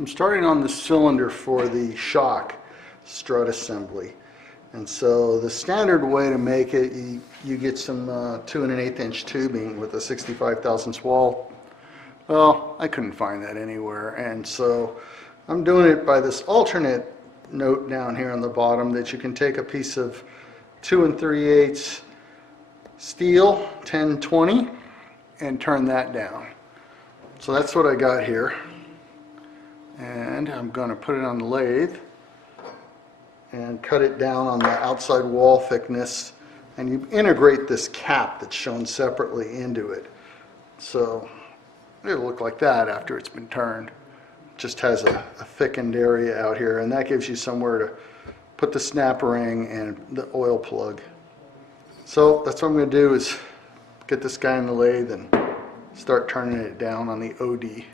I'm starting on the cylinder for the shock strut assembly. And so the standard way to make it, you get some 2 1/8 inch tubing with a 65 thousandths wall. Well, I couldn't find that anywhere, and so I'm doing it by this alternate note down here on the bottom that you can take a piece of 2 3/8 steel 1020 and turn that down. So that's what I got here, and I'm going to put it on the lathe and cut it down on the outside wall thickness, and you integrate this cap that's shown separately into it. So it'll look like that after it's been turned. It just has a thickened area out here, and that gives you somewhere to put the snap ring and the oil plug. So that's what I'm going to do, is get this guy in the lathe and start turning it down on the OD.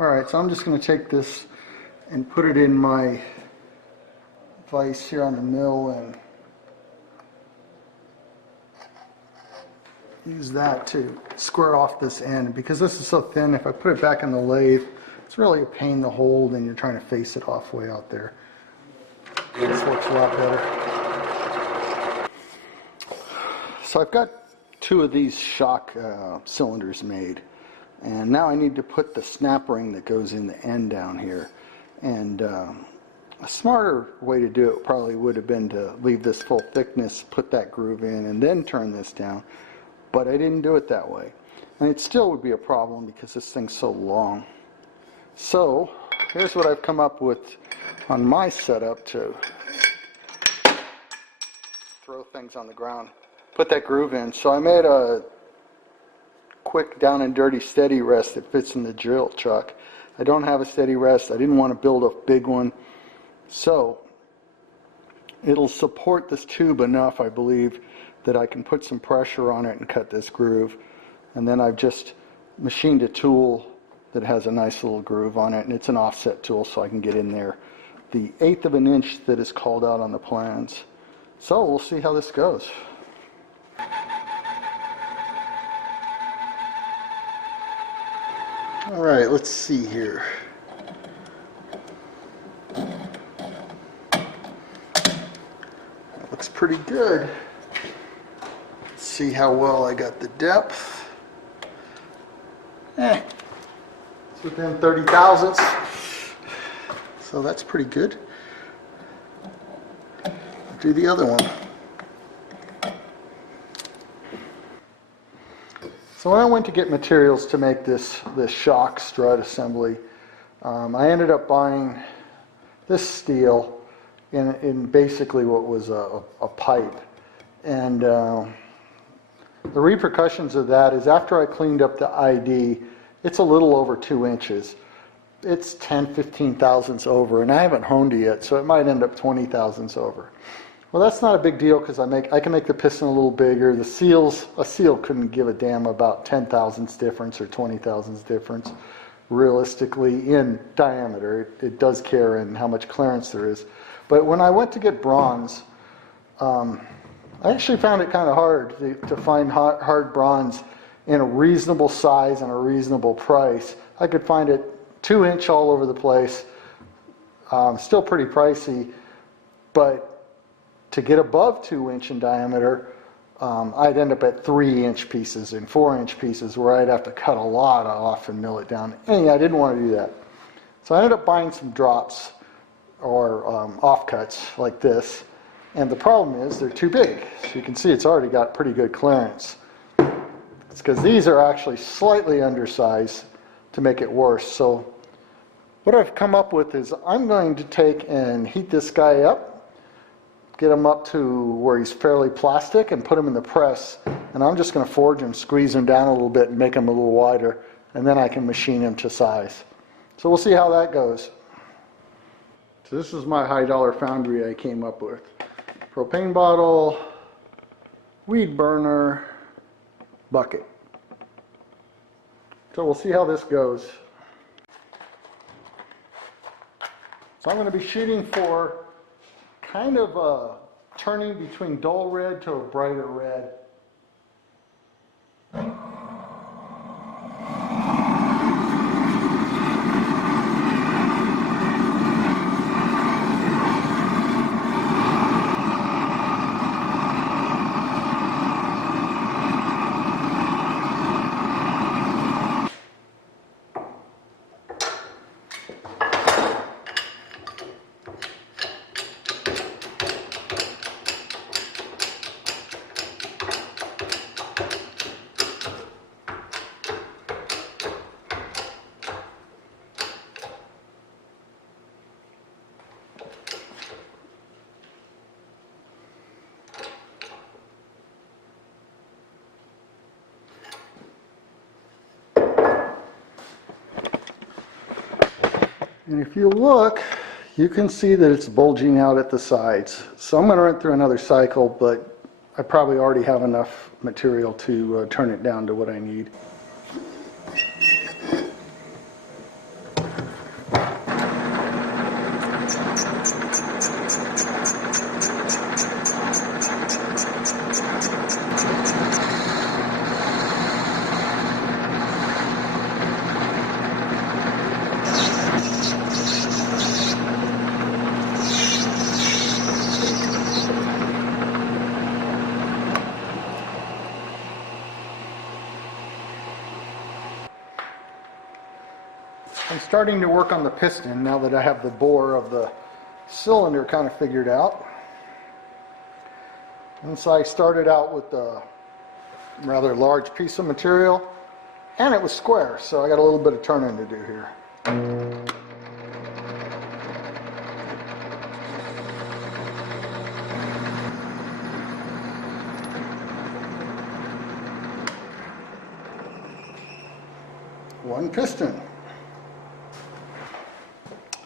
Alright, so I'm just going to take this and put it in my vise here on the mill and use that to square off this end. Because this is so thin, if I put it back in the lathe, it's really a pain to hold and you're trying to face it off way out there. This looks a lot better. So I've got 2 of these shock cylinders made. And now I need to put the snap ring that goes in the end down here. And a smarter way to do it probably would have been to leave this full thickness, put that groove in, and then turn this down. But I didn't do it that way. And it still would be a problem because this thing's so long. So here's what I've come up with on my setup to throw things on the ground. Put that groove in. So I made a quick down and dirty steady rest that fits in the drill chuck. I don't have a steady rest. I didn't want to build a big one. So it'll support this tube enough, I believe, that I can put some pressure on it and cut this groove. And then I've just machined a tool that has a nice little groove on it, and it's an offset tool so I can get in there the 1/8 of an inch that is called out on the plans. So we'll see how this goes. All right, let's see here. That looks pretty good. Let's see how well I got the depth. It's within 30 thousandths, so that's pretty good. I'll do the other one. So when I went to get materials to make this shock strut assembly, I ended up buying this steel in basically what was a pipe. And the repercussions of that is after I cleaned up the ID, it's a little over 2 inches. It's 10-15 thousandths over, and I haven't honed it yet, so it might end up 20 thousandths over. Well, that's not a big deal because I can make the piston a little bigger. A seal couldn't give a damn about 10 thousandths difference or 20 thousandths difference. Realistically, in diameter, it does care in how much clearance there is. But when I went to get bronze, I actually found it kind of hard to find hard bronze in a reasonable size and a reasonable price. I could find it 2 inch all over the place, still pretty pricey, but to get above 2 inch in diameter, I'd end up at 3 inch pieces and 4 inch pieces where I'd have to cut a lot off and mill it down. And I didn't want to do that. So I ended up buying some drops or offcuts like this. And the problem is they're too big. So you can see it's already got pretty good clearance. It's because these are actually slightly undersized to make it worse. So what I've come up with is I'm going to take and heat this guy up, get him up to where he's fairly plastic and put him in the press. And I'm just going to forge him, squeeze him down a little bit and make him a little wider. And then I can machine him to size. So we'll see how that goes. So this is my high dollar foundry I came up with. Propane bottle, weed burner, bucket. So we'll see how this goes. So I'm going to be shooting for kind of a turning between dull red to a brighter red. And if you look, you can see that it's bulging out at the sides. So I'm going to run through another cycle, but I probably already have enough material to turn it down to what I need. I'm starting to work on the piston now that I have the bore of the cylinder kind of figured out. And so I started out with a rather large piece of material, and it was square, so I got a little bit of turning to do here. One piston.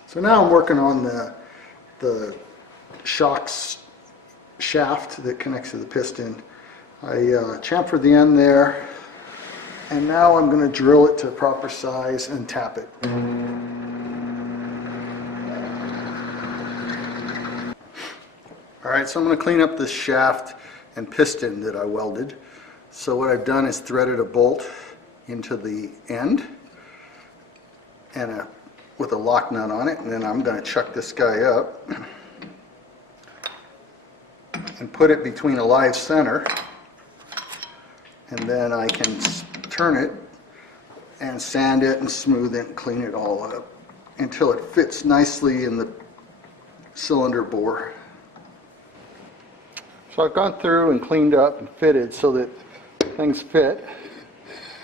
So now I'm working on the shocks shaft that connects to the piston. I chamfered the end there, and now I'm going to drill it to proper size and tap it. Alright, so I'm going to clean up this shaft and piston that I welded. So what I've done is threaded a bolt into the end and with a lock nut on it, and then I'm going to chuck this guy up and put it between a live center, and then I can turn it and sand it and smooth it and clean it all up until it fits nicely in the cylinder bore. So I've gone through and cleaned up and fitted so that things fit.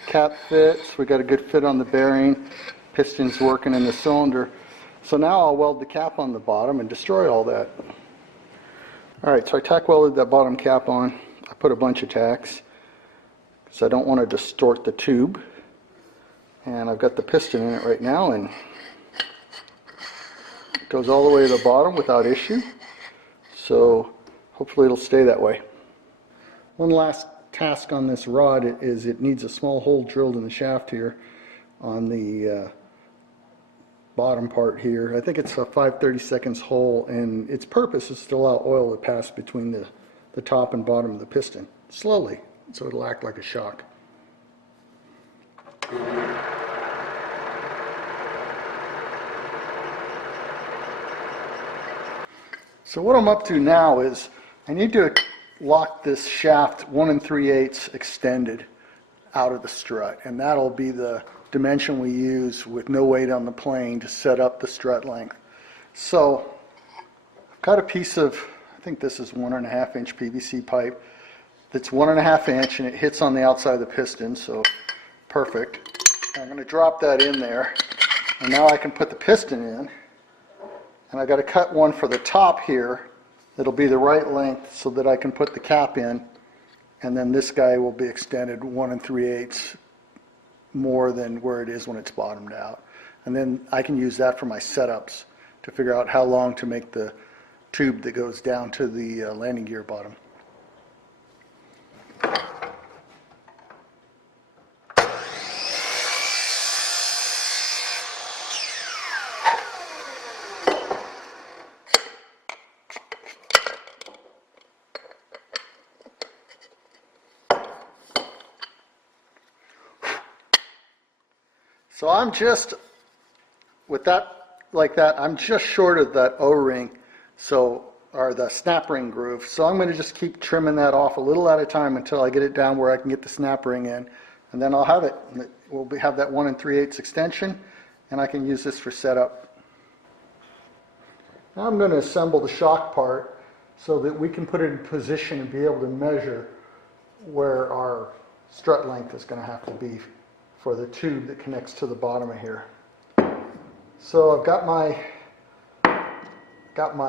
Cap fits, we got a good fit on the bearing, pistons working in the cylinder. So now I'll weld the cap on the bottom and destroy all that. Alright, so I tack welded that bottom cap on. I put a bunch of tacks because I don't want to distort the tube. And I've got the piston in it right now, and it goes all the way to the bottom without issue. So hopefully it'll stay that way. One last task on this rod is it needs a small hole drilled in the shaft here on the bottom part here. I think it's a 5/32 hole, and its purpose is to allow oil to pass between the top and bottom of the piston slowly, so it'll act like a shock. So what I'm up to now is I need to lock this shaft 1 3/8 extended out of the strut, and that'll be the dimension we use with no weight on the plane to set up the strut length. So I've got a piece of, I think this is 1.5 inch PVC pipe that's 1.5 inch, and it hits on the outside of the piston, so perfect. And I'm going to drop that in there, and now I can put the piston in, and I've got to cut one for the top here It'll be the right length so that I can put the cap in, and then this guy will be extended 1 3/8 more than where it is when it's bottomed out. And then I can use that for my setups to figure out how long to make the tube that goes down to the landing gear bottom. So I'm just, with that, like that, I'm just short of that O-ring, or the snap ring groove. So I'm going to just keep trimming that off a little at a time until I get it down where I can get the snap ring in. And then I'll have it. We'll have that 1 3/8 extension, and I can use this for setup. Now I'm going to assemble the shock part so that we can put it in position and be able to measure where our strut length is going to have to be for the tube that connects to the bottom of here. So I've got my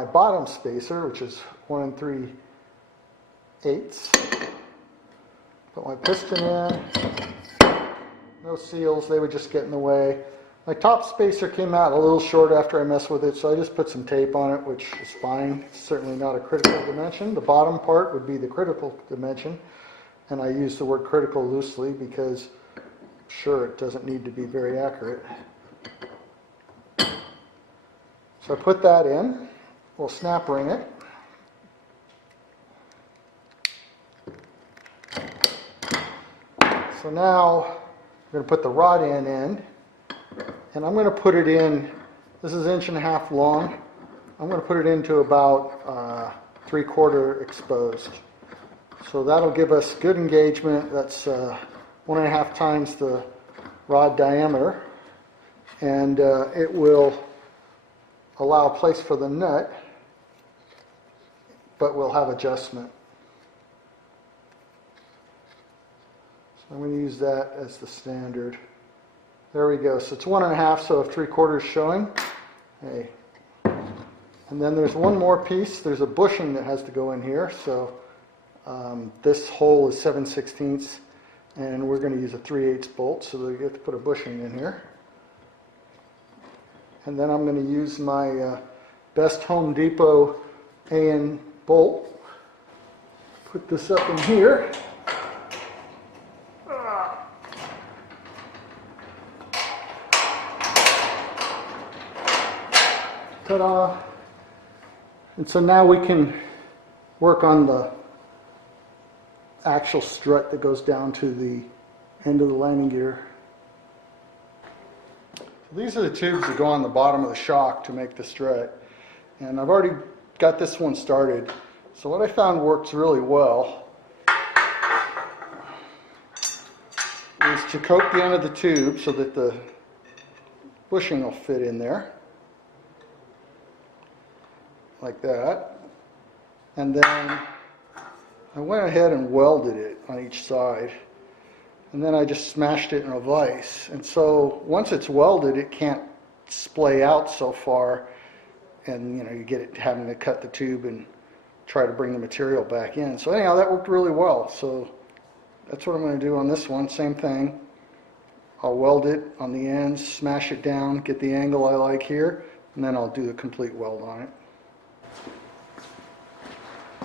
bottom spacer, which is 1 3/8. Put my piston in. No seals, they would just get in the way. My top spacer came out a little short after I messed with it, so I just put some tape on it, which is fine. It's certainly not a critical dimension. The bottom part would be the critical dimension, and I use the word critical loosely because sure, it doesn't need to be very accurate. So I put that in. We'll snap ring it. So now I'm going to put the rod end in, and I'm going to put it in, this is 1.5 inches long. I'm going to put it into about 3/4 exposed. So that'll give us good engagement. That's 1.5 times the rod diameter, and it will allow a place for the nut, but we'll have adjustment. So I'm going to use that as the standard. There we go. So it's 1.5, so if 3/4 is showing, hey. And then there's one more piece. There's a bushing that has to go in here. So this hole is 7/16. And we're going to use a 3/8 bolt, so that you have to put a bushing in here. And then I'm going to use my best Home Depot AN bolt. Put this up in here. Ta-da! And so now we can work on the actual strut that goes down to the end of the landing gear. These are the tubes that go on the bottom of the shock to make the strut, and I've already got this one started. So what I found works really well is to coat the end of the tube so that the bushing will fit in there like that, and then I went ahead and welded it on each side, and then I just smashed it in a vise. And so once it's welded, it can't splay out so far, and you get it having to cut the tube and try to bring the material back in. So anyhow, that worked really well. So that's what I'm going to do on this one. Same thing. I'll weld it on the ends, smash it down, get the angle I like here, and then I'll do the complete weld on it.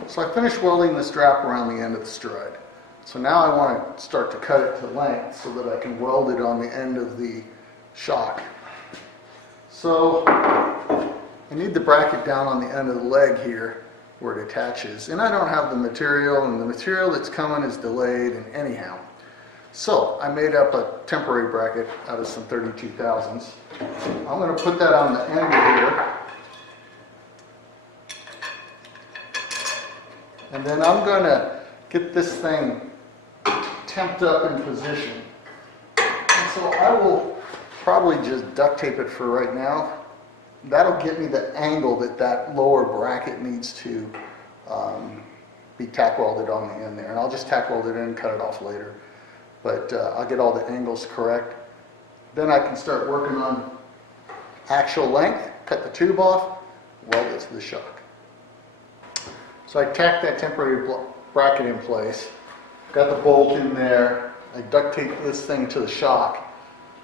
So I finished welding the strap around the end of the strut. So now I want to start to cut it to length so that I can weld it on the end of the shock. So I need the bracket down on the end of the leg here where it attaches. And I don't have the material, and the material that's coming is delayed, and anyhow. So I made up a temporary bracket out of some 32,000s. I'm going to put that on the end of here. And then I'm going to get this thing temped up in position. And so I will probably just duct tape it for right now. That'll get me the angle that that lower bracket needs to be tack welded on the end there. And I'll just tack weld it in and cut it off later. But I'll get all the angles correct. Then I can start working on actual length, cut the tube off, weld it to the shock. So I tacked that temporary bracket in place, got the bolt in there, I duct taped this thing to the shock.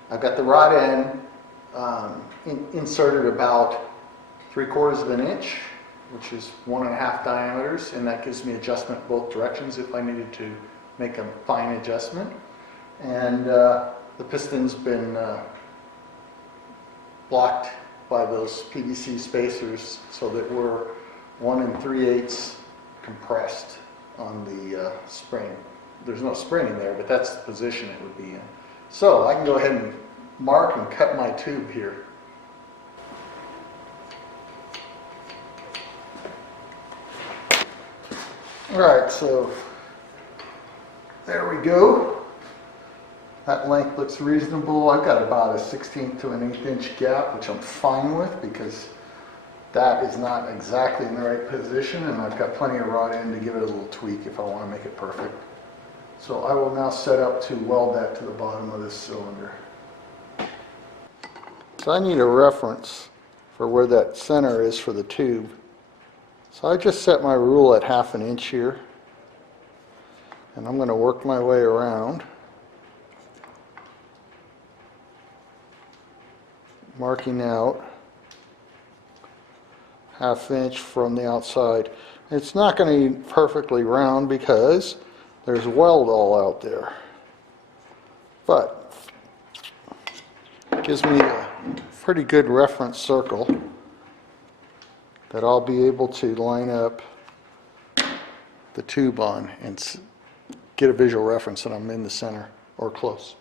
I've got the rod end inserted about 3/4 of an inch, which is 1.5 diameters, and that gives me adjustment both directions if I needed to make a fine adjustment. And the piston's been blocked by those PVC spacers so that we're 1 3/8 compressed on the spring. There's no spring in there, but that's the position it would be in. So I can go ahead and mark and cut my tube here. Alright, so there we go. That length looks reasonable. I've got about a 1/16 to an 1/8 inch gap, which I'm fine with because that is not exactly in the right position, and I've got plenty of rod end to give it a little tweak if I want to make it perfect. So I will now set up to weld that to the bottom of this cylinder. So I need a reference for where that center is for the tube. So I just set my rule at 1/2 inch here, and I'm going to work my way around, marking out 1/2 inch from the outside. It's not going to be perfectly round because there's weld all out there, but it gives me a pretty good reference circle that I'll be able to line up the tube on and get a visual reference that I'm in the center or close.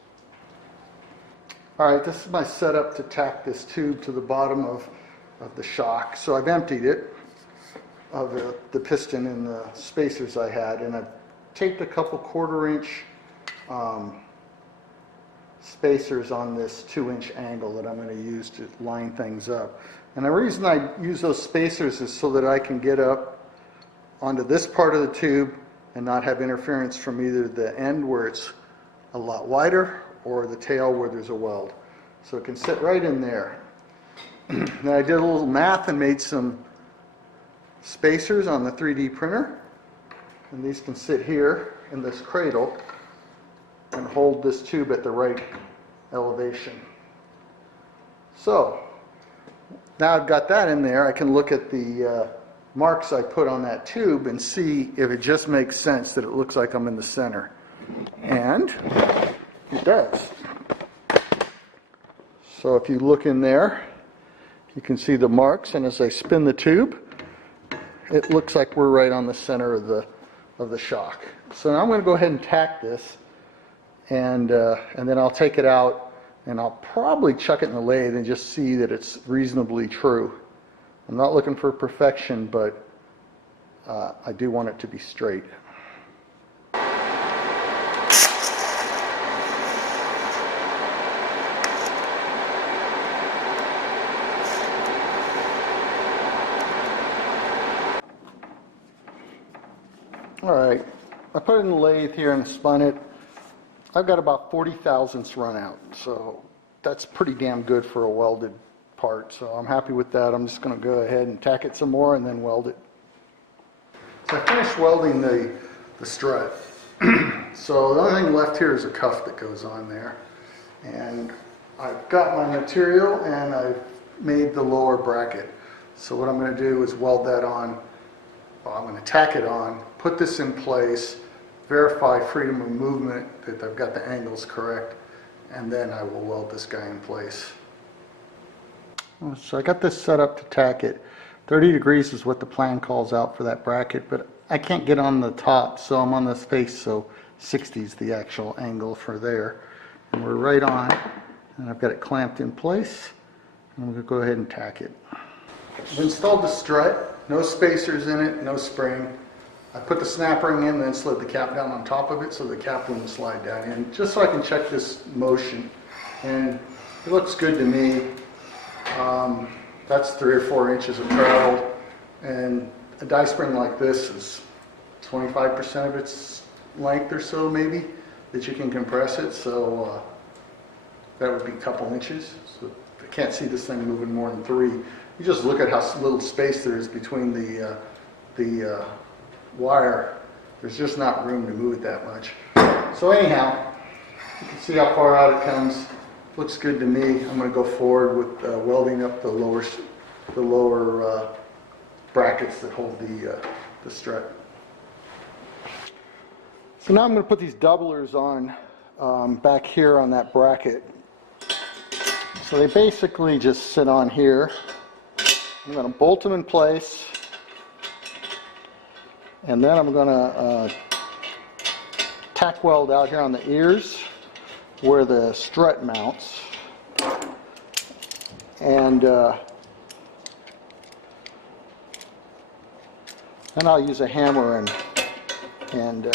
Alright, this is my setup to tack this tube to the bottom of the shock. So I've emptied it of the piston and the spacers I had, and I've taped a couple 1/4 inch spacers on this 2-inch angle that I'm going to use to line things up. And the reason I use those spacers is so that I can get up onto this part of the tube and not have interference from either the end where it's a lot wider or the tail where there's a weld. So it can sit right in there. Then I did a little math and made some spacers on the 3D printer, and these can sit here in this cradle and hold this tube at the right elevation. So now I've got that in there, I can look at the marks I put on that tube and see if it just makes sense that it looks like I'm in the center. And it does. So if you look in there, you can see the marks, and as I spin the tube, it looks like we're right on the center of the shock. So now I'm going to go ahead and tack this, and then I'll take it out and I'll probably chuck it in the lathe and just see that it's reasonably true. I'm not looking for perfection, but I do want it to be straight. Alright, I put it in the lathe here and spun it. I've got about 40 thousandths run out, so that's pretty damn good for a welded part, so I'm happy with that. I'm just going to go ahead and tack it some more and then weld it. So I finished welding the strut. So the only thing left here is a cuff that goes on there, and I've got my material and I've made the lower bracket. So what I'm going to do is weld that on. I'm going to tack it on, put this in place, verify freedom of movement, that I've got the angles correct, and then I will weld this guy in place. So I got this set up to tack it. 30 degrees is what the plan calls out for that bracket, but I can't get on the top, so I'm on this face, so 60 is the actual angle for there. And we're right on, and I've got it clamped in place, and I'm going to go ahead and tack it. I've installed the strut, no spacers in it, no spring. I put the snap ring in, then slid the cap down on top of it so the cap wouldn't slide down in, just so I can check this motion. And it looks good to me. That's 3 or 4 inches of travel, and a die spring like this is 25% of its length or so maybe that you can compress it, so that would be a couple inches. So I can't see this thing moving more than 3. You just look at how little space there is between the wire, there's just not room to move it that much. So anyhow, you can see how far out it comes. Looks good to me. I'm going to go forward with welding up the lower brackets that hold the strut. So now I'm going to put these doublers on back here on that bracket. So they basically just sit on here. I'm going to bolt them in place, and then I'm going to tack weld out here on the ears where the strut mounts, and then I'll use a hammer and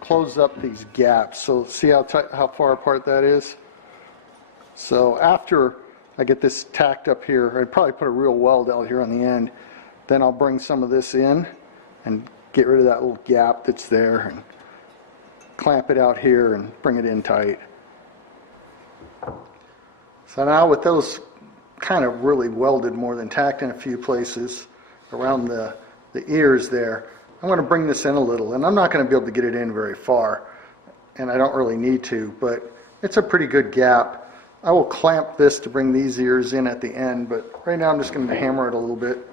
close up these gaps. So see how far apart that is? So after I get this tacked up here, I'd probably put a real weld out here on the end, then I'll bring some of this in and get rid of that little gap that's there and clamp it out here and bring it in tight. So now with those kind of really welded more than tacked in a few places around the ears there, I'm going to bring this in a little, and I'm not going to be able to get it in very far, and I don't really need to, but it's a pretty good gap. I will clamp this to bring these ears in at the end, but right now I'm just going to hammer it a little bit.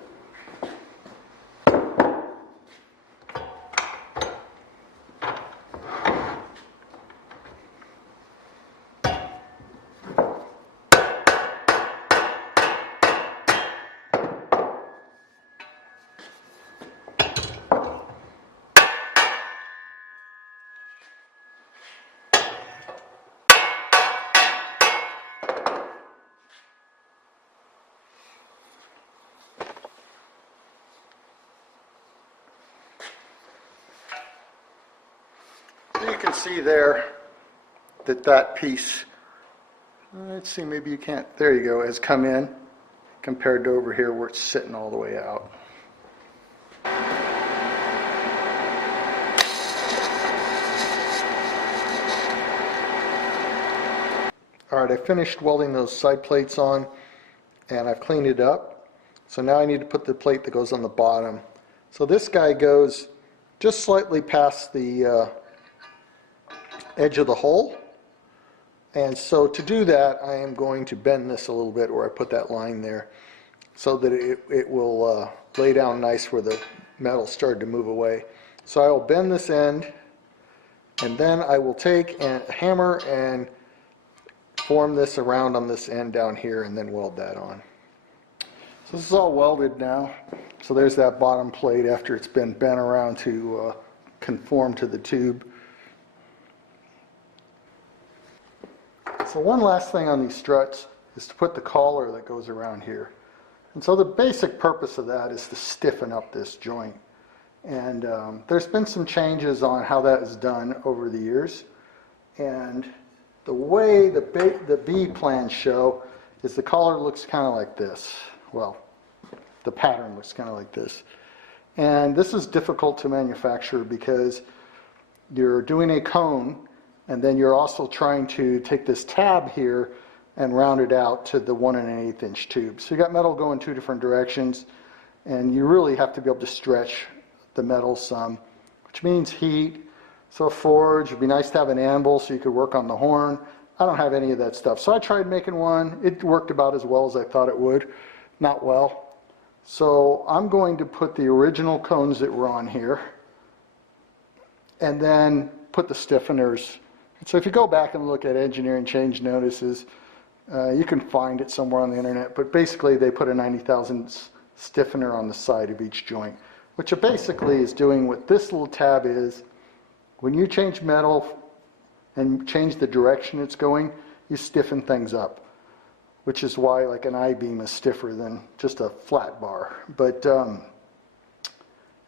You can see there that piece, let's see, maybe you can't, there you go, has come in compared to over here where it's sitting all the way out. Alright, I finished welding those side plates on, and I've cleaned it up. So now I need to put the plate that goes on the bottom. So this guy goes just slightly past the edge of the hole, and so to do that I am going to bend this a little bit where I put that line there so that it will lay down nice where the metal started to move away. So I will bend this end, and then I will take a hammer and form this around on this end down here and then weld that on. So this is all welded now. So there's that bottom plate after it's been bent around to conform to the tube. So one last thing on these struts is to put the collar that goes around here. And so the basic purpose of that is to stiffen up this joint. And there's been some changes on how that is done over the years. And the way the B plans show is the collar looks kind of like this. Well, the pattern looks kind of like this. And this is difficult to manufacture because you're doing a cone, and then you're also trying to take this tab here and round it out to the 1 1/8 inch tube. So you got metal going two different directions, and you really have to be able to stretch the metal some, which means heat. So a forge, it'd be nice to have an anvil so you could work on the horn. I don't have any of that stuff. So I tried making one. It worked about as well as I thought it would. Not well. So I'm going to put the original cones that were on here and then put the stiffeners. So if you go back and look at engineering change notices, you can find it somewhere on the internet, but basically they put a 90 thousandths stiffener on the side of each joint, which it basically is doing what this little tab is. When you change metal and change the direction it's going, you stiffen things up, which is why like an I-beam is stiffer than just a flat bar. But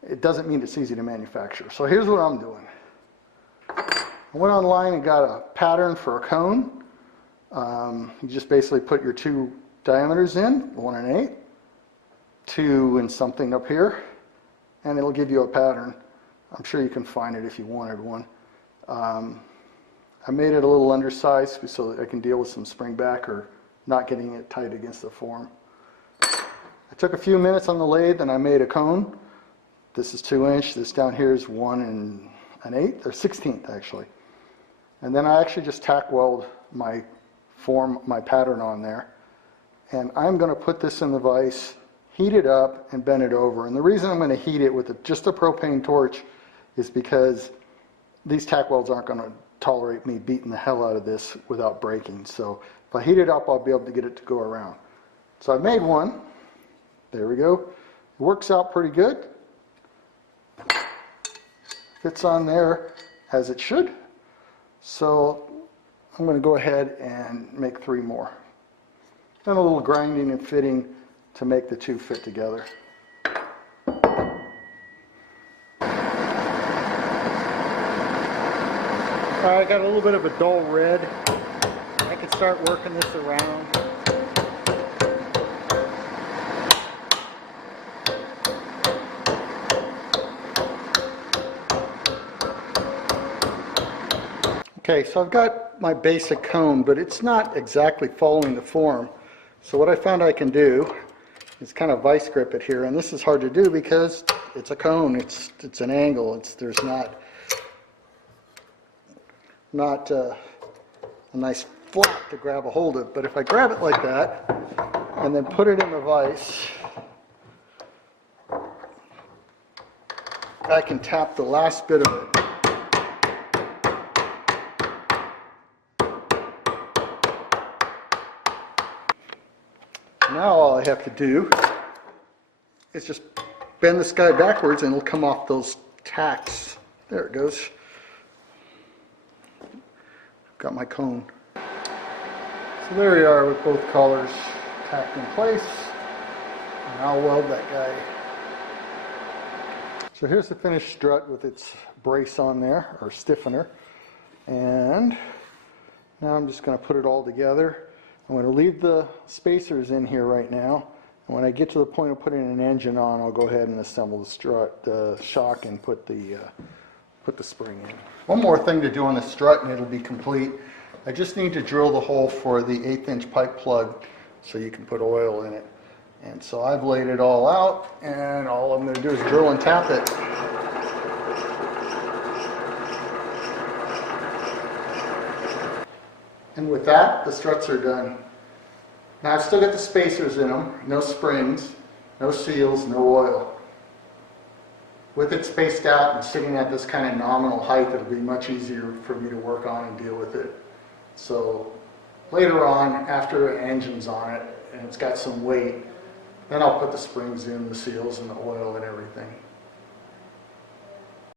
it doesn't mean it's easy to manufacture. So here's what I'm doing. I went online and got a pattern for a cone. You just basically put your two diameters in, 1 1/8, 2 and something up here, and it'll give you a pattern. I'm sure you can find it if you wanted one. I made it a little undersized so that I can deal with some spring back or not getting it tight against the form. I took a few minutes on the lathe and I made a cone. This is 2-inch, this down here is 1 1/8, or 1/16 actually. And then I actually just tack weld my pattern on there. And I'm going to put this in the vise, heat it up, and bend it over. And the reason I'm going to heat it with just a propane torch is because these tack welds aren't going to tolerate me beating the hell out of this without breaking. So if I heat it up, I'll be able to get it to go around. So I made one. There we go. It works out pretty good. Fits on there as it should. So I'm going to go ahead and make 3 more. Then a little grinding and fitting to make the 2 fit together. I got a little bit of a dull red. I can start working this around. Okay, so I've got my basic cone, but it's not exactly following the form. So what I found I can do is kind of vice grip it here, and this is hard to do because it's a cone. It's an angle. There's not a nice flap to grab a hold of. But if I grab it like that and then put it in the vise, I can tap the last bit of it. Now all I have to do is just bend this guy backwards and it'll come off those tacks. There it goes. Got my cone. So there we are with both collars tacked in place. And I'll weld that guy. So here's the finished strut with its brace on there, or stiffener. And now I'm just going to put it all together. I'm going to leave the spacers in here right now, and when I get to the point of putting an engine on, I'll go ahead and assemble the strut, the shock, and put the spring in. One more thing to do on the strut and it'll be complete. I just need to drill the hole for the 1/8-inch pipe plug so you can put oil in it. And so I've laid it all out, and all I'm going to do is drill and tap it. And with that, the struts are done. Now I've still got the spacers in them, no springs, no seals, no oil. With it spaced out and sitting at this kind of nominal height, it'll be much easier for me to work on and deal with it. So later on, after an engine's on it and it's got some weight, then I'll put the springs in, the seals and the oil and everything.